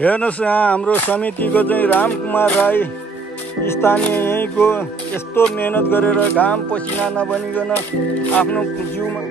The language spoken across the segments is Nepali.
हेर्नुहोस् यहाँ हाम्रो समितिको चाहिँ रामकुमार राई स्थानीय यहीँको यस्तो मेहनत गरेर घाम पसिना नबनिकन आफ्नो जिउमा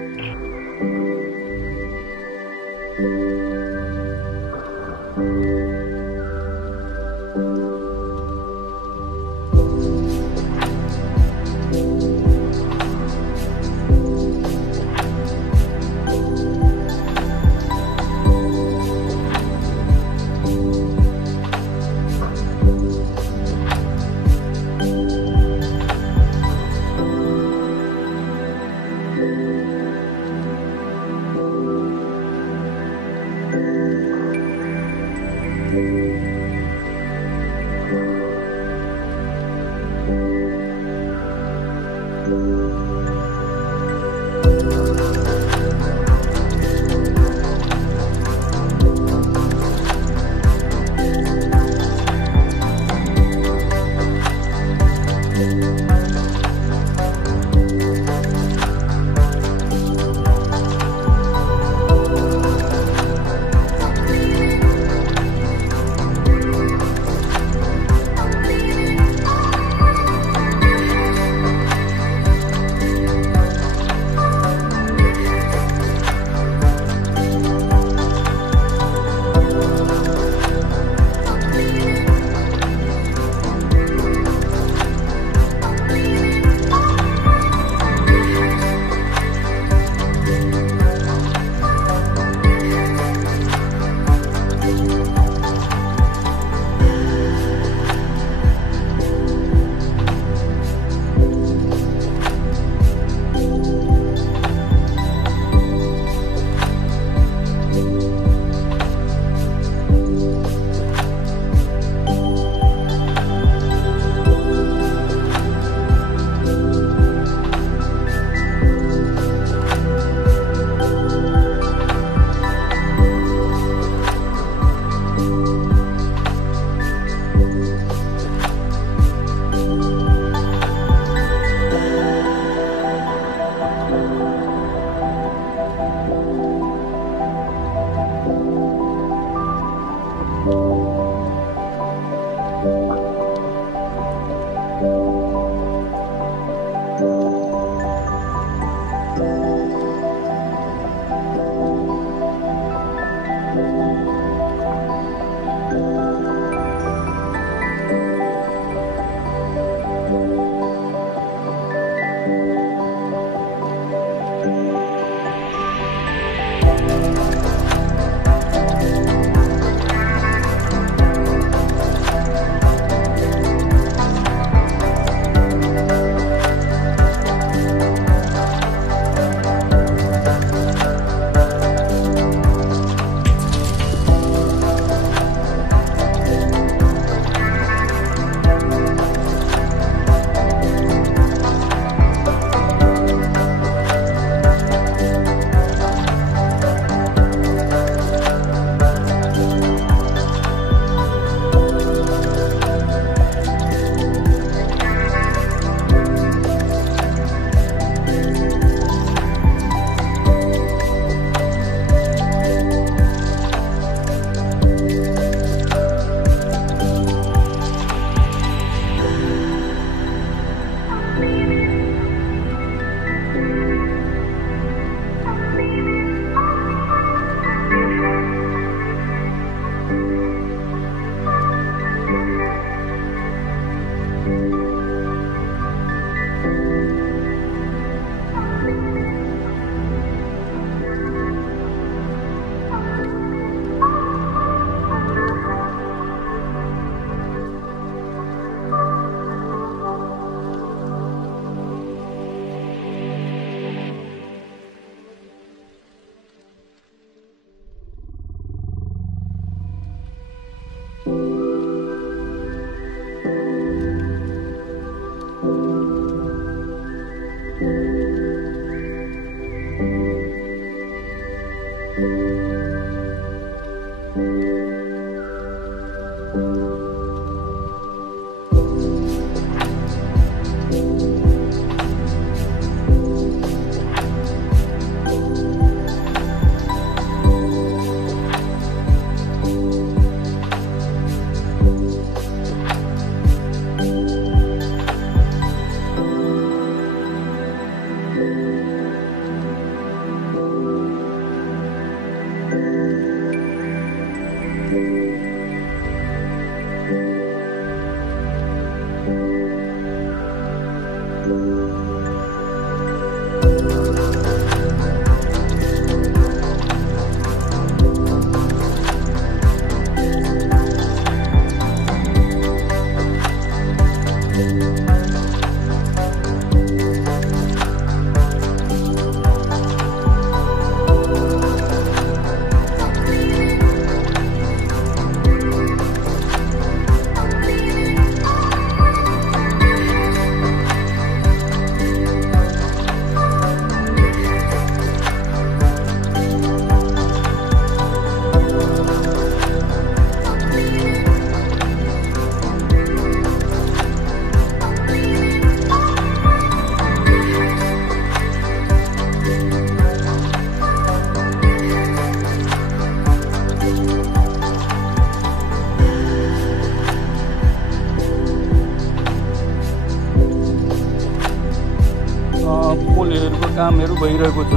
कामहरू भइरहेको छ।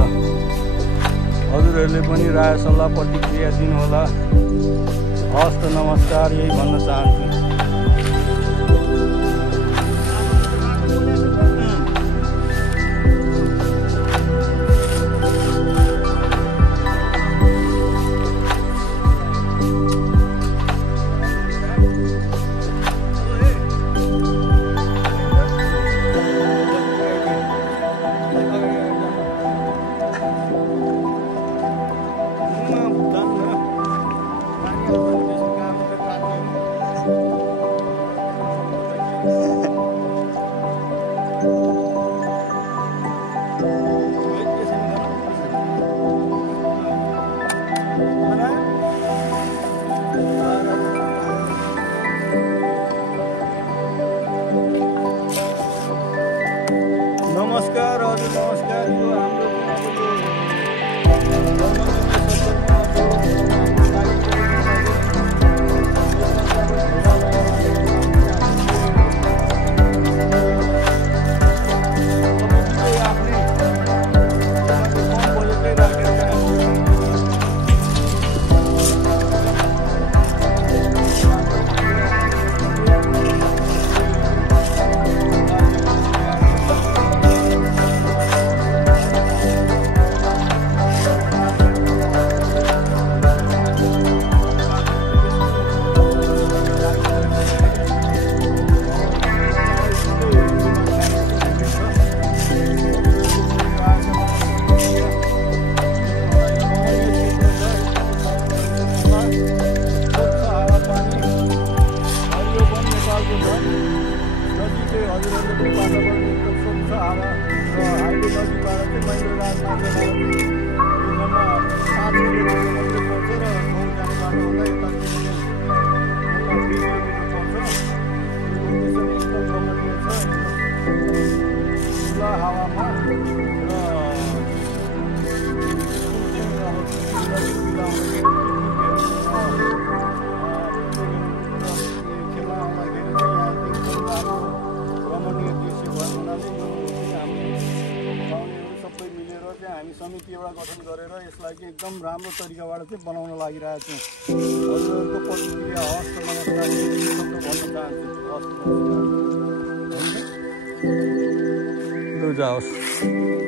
हजुरहरूले पनि राय सल्लाह प्रतिक्रिया दिनुहोला। हस्त नमस्कार, यही भन्न चाहन्छु। नमस्कार हजुर, नमस्कार। यो हाम्रो समिति एउटा गठन गरेर यसलाई चाहिँ एकदम राम्रो तरिकाबाट चाहिँ बनाउन लागिरहेको छु। हजुरहरूको प्रतिक्रिया हस्त नमस्कार भन्न चाहन्छु। जाओस्,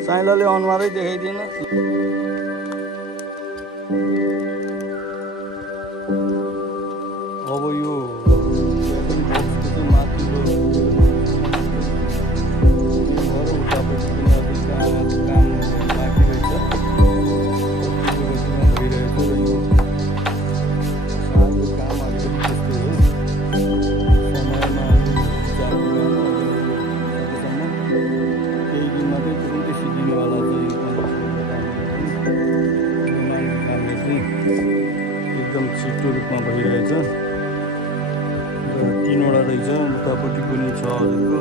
साइलाले अनुहारै देखाइदिएन। अब यो एकदम छिटो रूपमा भइरहेछ। 3वटा रहेछ, उतापट्टि पनि छ हजुरको।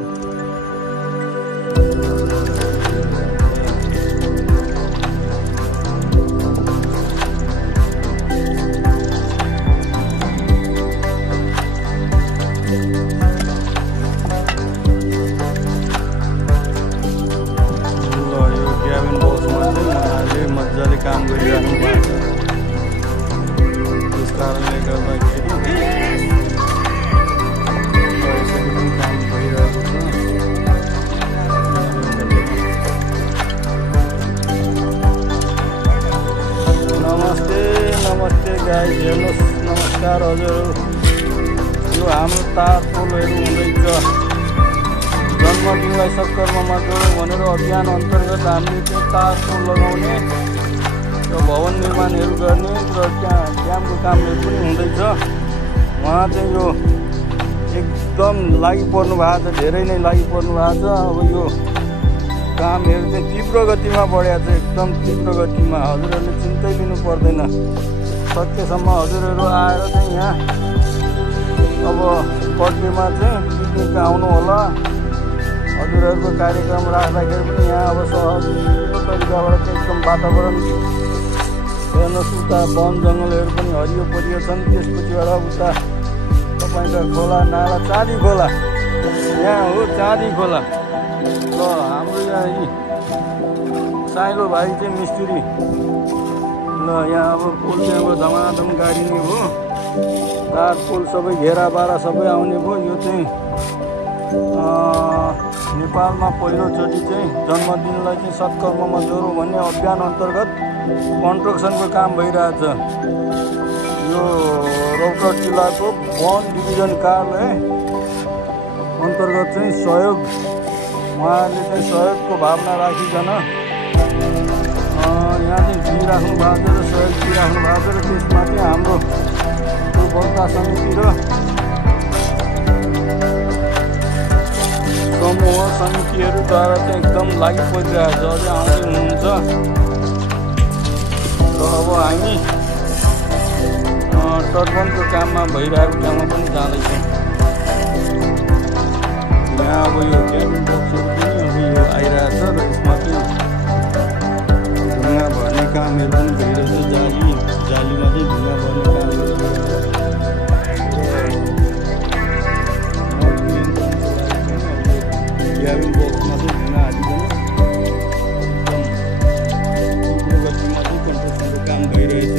ल यो क्याबिन बक्समा चाहिँ उहाँहरूले मजाले काम गरिराख्नु भएको छ। कारणले गर्दाखेरि यसरी पनि काम भइरहेको छ। नमस्ते नमस्ते गाइस, हेर्नुहोस्। नमस्कार हजुर। यो हाम्रो तार पोलहरू हुँदैछ। जन्मदिनलाई सत्कर्ममा जोडौँ भनेर अभियान अन्तर्गत हामीले चाहिँ तार पोल लगाउने, भवन निर्माणहरू गर्ने र त्यहाँ ड्यामको कामहरू पनि हुँदैछ। उहाँ चाहिँ यो एकदम लागि पर्नु भएको छ, धेरै नै लागि पर्नु भएको छ। अब यो कामहरू चाहिँ तीव्र गतिमा बढेको छ, एकदम तीव्र गतिमा। हजुरहरूले चिन्तै लिनु पर्दैन। सकेसम्म हजुरहरू आएर चाहिँ यहाँ अब बर्थडेमा चाहिँ पिकनिक आउनु होला। हजुरहरूको कार्यक्रम राख्दाखेरि पनि यहाँ अब सजिलो तरिकाबाट चाहिँ एकदम वातावरण हेर्नुहोस्। उता वन जङ्गलहरू पनि हरियो परियो छन्। त्यसपछिबाट उता तपाईँका खोला नाला, चाँदी खोला यहाँ हो, चाँदी खोला। ल हाम्रो यहाँ साइलो भाइ चाहिँ मिस्त्री ल। यहाँ अब पुल चाहिँ अब धमाधम गाडिने भयो, तार पुल सबै घेरा बारा सबै आउने भयो। यो चाहिँ नेपालमा पहिलोचोटि चाहिँ जन्मदिनलाई चाहिँ सत्कर्ममा जोडौँ भन्ने अभियान अन्तर्गत कन्स्ट्रक्सनको काम भइरहेछ। यो रौतहट जिल्लाको वन डिभिजन कार्यालय अन्तर्गत चाहिँ सहयोग, उहाँहरूले चाहिँ सहयोगको भावना राखिकन यहाँ चाहिँ दिइराख्नु भएको छ र सहयोग दिइराख्नु भएको छ। र त्यसमा चाहिँ हाम्रो उपभोक्ता समिति र समूह समितिहरूद्वारा चाहिँ एकदम लागि परिरहेको छ, अझै आउँदै हुनुहुन्छ। र अब हामी तटबन्धको काममा भइरहेको ठाउँमा पनि जाँदैछौँ। यहाँ अब यो क्याबिन बक्सहरू पनि अब यो आइरहेछ र यसमा चाहिँ ढुङ्गा भर्ने कामहरू पनि भइरहेछ। जालीमा चाहिँ ढुङ्गा भर्ने कामहरू क्याबिन बक्समा चाहिँ ढुङ्गा हालिकन एकदम गतिमा चाहिँ कन्स्ट्रक्सनको काम भइरहेछ।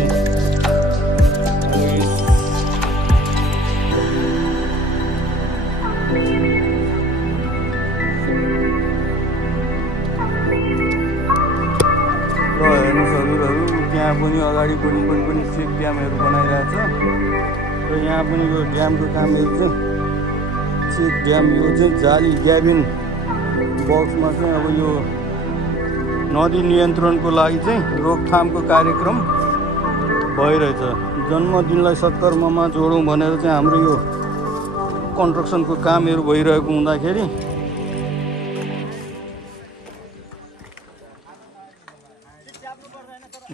त्यहाँ पनि अगाडि पनि चेक ड्यामहरू बनाइरहेछ र यहाँ पनि यो ड्यामको कामहरू चाहिँ चेक ड्याम, यो चाहिँ जाली क्याबिन बक्समा चाहिँ अब यो नदी नियन्त्रणको लागि चाहिँ रोकथामको कार्यक्रम भइरहेछ। जन्मदिनलाई सत्कर्ममा जोडौँ भनेर चाहिँ हाम्रो यो कन्स्ट्रक्सनको कामहरू भइरहेको हुँदाखेरि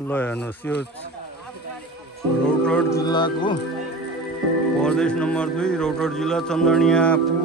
ल हेर्नुहोस्, यो रौतहट जिल्लाको प्रदेश नम्बर 2 रौतहट जिल्ला चन्दनियापुर